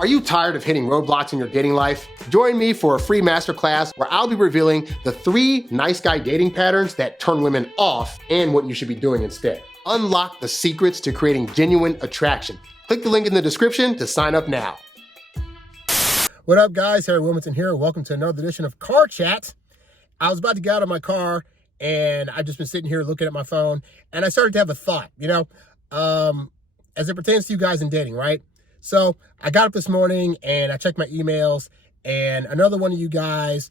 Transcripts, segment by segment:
Are you tired of hitting roadblocks in your dating life? Join me for a free masterclass where I'll be revealing the 3 nice guy dating patterns that turn women off and what you should be doing instead. Unlock the secrets to creating genuine attraction. Click the link in the description to sign up now. What up, guys? HarryWilmington here. Welcome to another edition of Car Chat. I was about to get out of my car, and I've just been sitting here looking at my phone, and I started to have a thought, as it pertains to you guys in dating, right? So I got up this morning and I checked my emails, and another one of you guys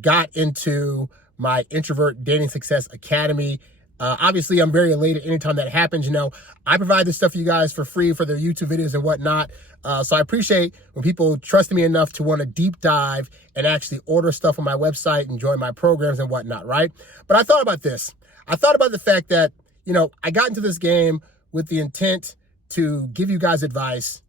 got into my Introvert Dating Success Academy. Obviously, I'm very elated anytime that happens. I provide this stuff for you guys for free for their YouTube videos and whatnot. So I appreciate when people trust me enough to want to deep dive and actually order stuff on my website and join my programs and whatnot, right? But I thought about this. I thought about the fact that, I got into this game with the intent to give you guys advice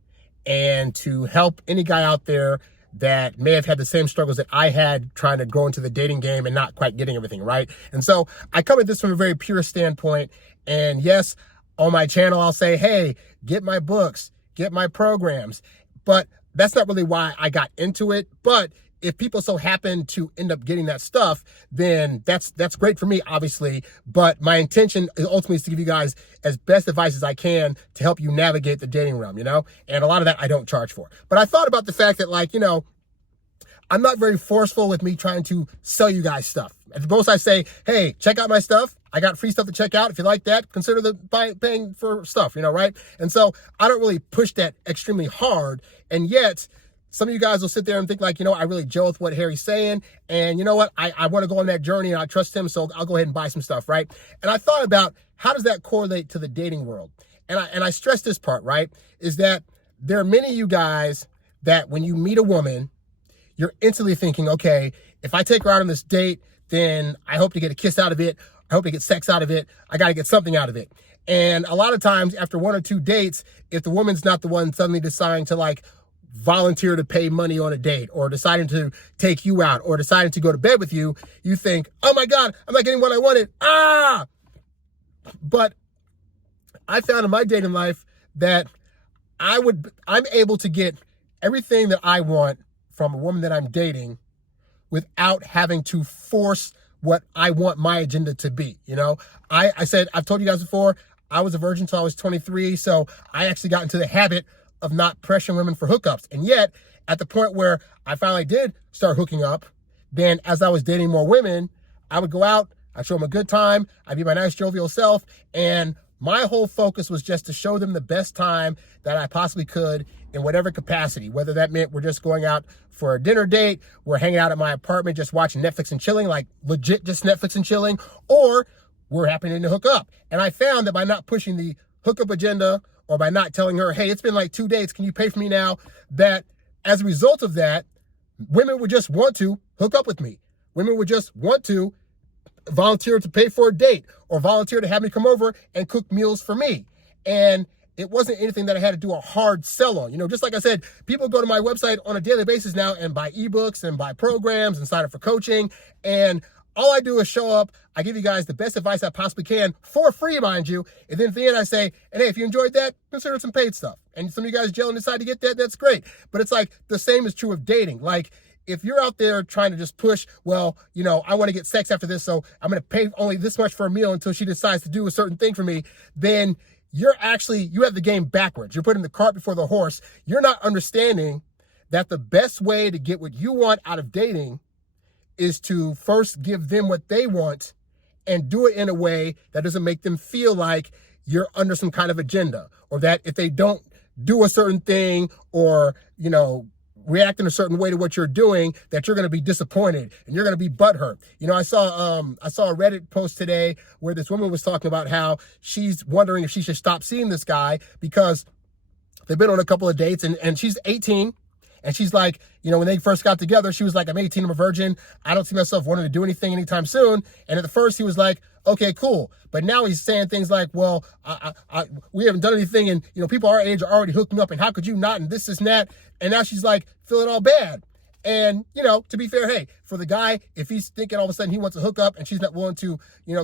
and to help any guy out there that may have had the same struggles that I had trying to go into the dating game and not quite getting everything right. And so I come at this from a very pure standpoint. And yes, on my channel, I'll say, hey, get my books, get my programs. But that's not really why I got into it. But if people so happen to end up getting that stuff, then that's great for me, obviously. But my intention is ultimately to give you guys as best advice as I can to help you navigate the dating realm, And a lot of that I don't charge for. But I thought about the fact that, I'm not very forceful with me trying to sell you guys stuff. At most I say, hey, check out my stuff. I got free stuff to check out. If you like that, consider paying for stuff, right? And so I don't really push that extremely hard. And yet, some of you guys will sit there and think like, I really gel with what Harry's saying. And you know what? I want to go on that journey and I trust him. So I'll go ahead and buy some stuff, right? And I thought about how does that correlate to the dating world? And I stress this part, right? Is that there are many of you guys that when you meet a woman, you're instantly thinking, okay, if I take her out on this date, then I hope to get a kiss out of it. I hope to get sex out of it. I got to get something out of it. And a lot of times after 1 or 2 dates, if the woman's not the one suddenly deciding to volunteer to pay money on a date or deciding to take you out or deciding to go to bed with you, you think, oh my God, I'm not getting what I wanted. But I found in my dating life that I'm able to get everything that I want from a woman that I'm dating without having to force what I want my agenda to be. I said, I've told you guys before, I was a virgin until I was 23. So I actually got into the habit of not pressuring women for hookups. And yet at the point where I finally did start hooking up, then as I was dating more women, I would go out, I'd show them a good time, I'd be my nice jovial self. And my whole focus was just to show them the best time that I possibly could in whatever capacity, whether that meant we're just going out for a dinner date, we're hanging out at my apartment, just watching Netflix and chilling, like legit just Netflix and chilling, or we're happening to hook up. And I found that by not pushing the hookup agenda or by not telling her, hey, it's been like 2 dates, can you pay for me now? That as a result of that, women would just want to hook up with me. Women would just want to volunteer to pay for a date or volunteer to have me come over and cook meals for me. And it wasn't anything that I had to do a hard sell on. Just like I said, people go to my website on a daily basis now and buy eBooks and buy programs and sign up for coaching. And all I do is show up. I give you guys the best advice I possibly can for free, mind you. And then at the end I say, and hey, if you enjoyed that, consider some paid stuff. And some of you guys gel and decide to get that, that's great. But it's like the same is true of dating. Like if you're out there trying to just push, well, I want to get sex after this, so I'm going to pay only this much for a meal until she decides to do a certain thing for me, then you have the game backwards. You're putting the cart before the horse. You're not understanding that the best way to get what you want out of dating is to first give them what they want and do it in a way that doesn't make them feel like you're under some kind of agenda, or that if they don't do a certain thing or, react in a certain way to what you're doing, that you're going to be disappointed and you're going to be butthurt. I saw a Reddit post today where this woman was talking about how she's wondering if she should stop seeing this guy because they've been on a couple of dates and she's 18. And she's like, when they first got together, she was like, I'm 18, I'm a virgin. I don't see myself wanting to do anything anytime soon. And at the first he was like, okay, cool. But now he's saying things like, well, we haven't done anything. And, people our age are already hooking up. And how could you not? And this and that. And now she's like, feeling all bad. And, to be fair, hey, for the guy, if he's thinking all of a sudden he wants to hook up and she's not willing to,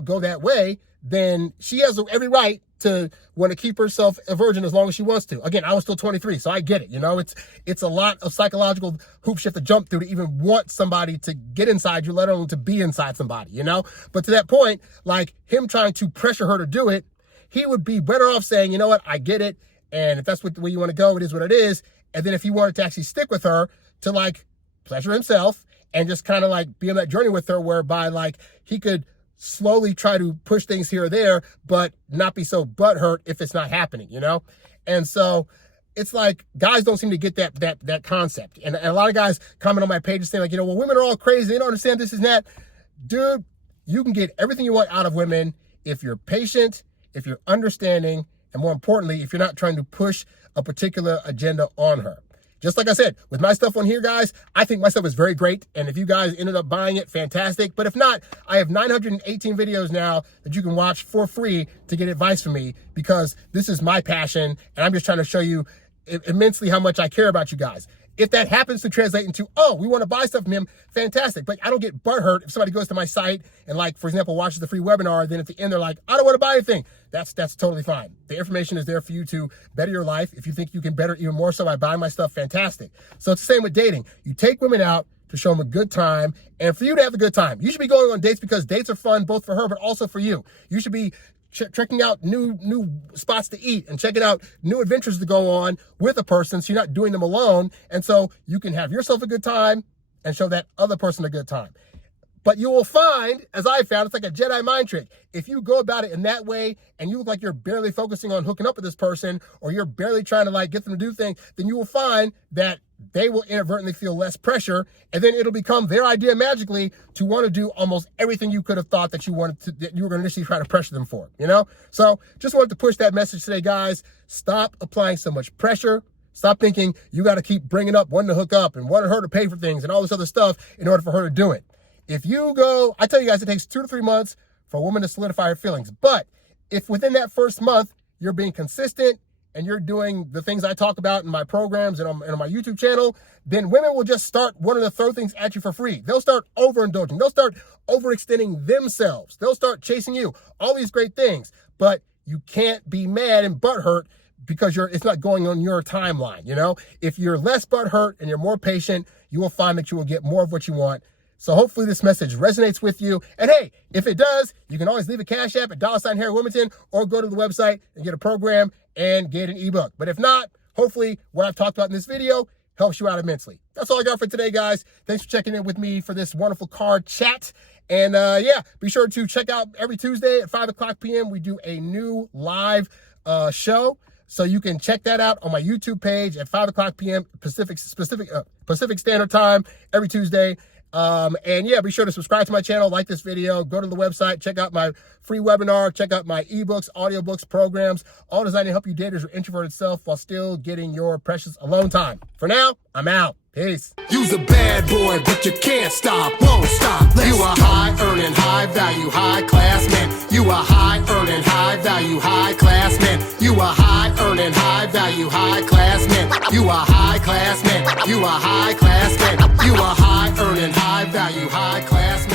go that way, then she has every right to want to keep herself a virgin as long as she wants to. Again, I was still 23, so I get it. You know, it's a lot of psychological hoops you have to jump through to even want somebody to get inside you, let alone to be inside somebody, you know? But to that point, like him trying to pressure her to do it, he would be better off saying, you know what, I get it. And if that's the way you want to go, it is what it is. And then if he wanted to actually stick with her to like pleasure himself and just kind of like be on that journey with her, whereby like he could slowly try to push things here or there, but not be so butthurt if it's not happening, you know? And so it's like guys don't seem to get that concept. And a lot of guys comment on my page saying like, you know, well, women are all crazy. They don't understand this and that. Dude, you can get everything you want out of women if you're patient, if you're understanding, and more importantly, if you're not trying to push a particular agenda on her. Just like I said, with my stuff on here, guys, I think my stuff is very great. And if you guys ended up buying it, fantastic. But if not, I have 918 videos now that you can watch for free to get advice from me, because this is my passion. And I'm just trying to show you immensely how much I care about you guys. If that happens to translate into, oh, we want to buy stuff from him, fantastic. But I don't get butthurt if somebody goes to my site and like, for example, watches the free webinar, then at the end they're like, I don't want to buy anything. That's totally fine. The information is there for you to better your life. If you think you can better even more so by buying my stuff, fantastic. So it's the same with dating. You take women out to show them a good time and for you to have a good time. You should be going on dates because dates are fun both for her, but also for you. You should be checking out new spots to eat and checking out new adventures to go on with a person, so you're not doing them alone. And so you can have yourself a good time and show that other person a good time. But you will find, as I found, it's like a Jedi mind trick. If you go about it in that way and you look like you're barely focusing on hooking up with this person, or you're barely trying to like get them to do things, then you will find that they will inadvertently feel less pressure, and then it'll become their idea magically to want to do almost everything you could have thought that you wanted to, that you were going to initially try to pressure them for, you know? So just wanted to push that message today, guys. Stop applying so much pressure. Stop thinking you got to keep bringing up wanting to hook up and wanting her to pay for things and all this other stuff in order for her to do it. If you go, I tell you guys, it takes 2 to 3 months for a woman to solidify her feelings. But if within that first month, you're being consistent and you're doing the things I talk about in my programs and on my YouTube channel, then women will just start wanting to throw things at you for free. They'll start overindulging. They'll start overextending themselves. They'll start chasing you. All these great things. But you can't be mad and butthurt because it's not going on your timeline, you know? If you're less butthurt and you're more patient, you will find that you will get more of what you want. So hopefully this message resonates with you. And hey, if it does, you can always leave a Cash App at $HarryWilmington, or go to the website and get a program and get an ebook. But if not, hopefully what I've talked about in this video helps you out immensely. That's all I got for today, guys. Thanks for checking in with me for this wonderful card chat. And yeah, be sure to check out every Tuesday at 5 o'clock p.m. We do a new live show. So you can check that out on my YouTube page at 5 o'clock p.m. Pacific Standard Time every Tuesday. And yeah, be sure to subscribe to my channel, like this video, go to the website, check out my free webinar, check out my ebooks, audiobooks, programs, all designed to help you date as your introverted self while still getting your precious alone time. For now, I'm out. Peace. You's a bad boy, but you can't stop, won't stop. You a high earning, high value, high class man. You a high earning, high value, high class man. You a high earning, high value, high class man. You a high class man. You a high class man. You a high earning, high value, high class man.